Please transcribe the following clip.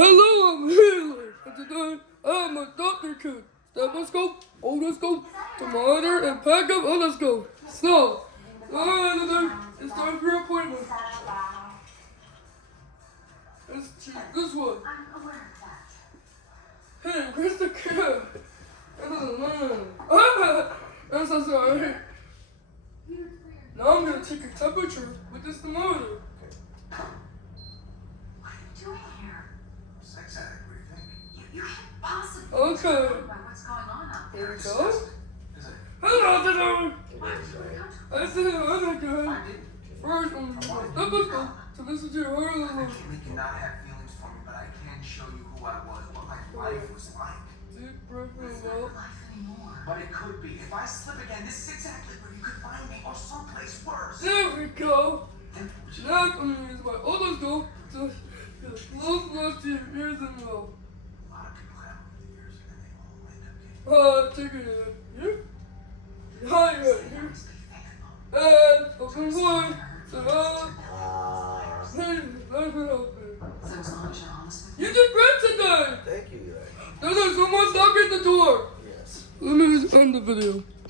Hello, I'm Haley, and today I'm a doctor kid. Stethoscope, Otoscope, Thermometer, and pack of Otoscope. So, today it's time for your appointment. Let's choose this one. Hey, where's the kid? I'm so sorry. Now I'm gonna take your temperature with this thermometer. What are you doing here? Sex addict, what do you think? You can't possibly Okay. know about what's going on out Here there. we go. Is it? Hello, today. Why would you come to I said I'm good. I didn't. First, I'm gonna stethoscope to listen to your heart I rate. can't make you not have feelings for me, but I can show you who I was, what my life was like. Deep breath It's in not and your out. life anymore. But it could be. If I slip again, this is exactly where you could find me, or someplace worse. There we go. Then what you Now I'm gonna use my otoscope to get a close look to your ears and mouth. A lot of people have over the years, and then they all end up getting Take it in. Here. Behind right here. seriously thankful. And open wide. Ta-da. Hey, let it open. So as long as you're honest with me. You did great today. Thank you, Eli. There's someone knocking at the door. Yes. Let me just end the video.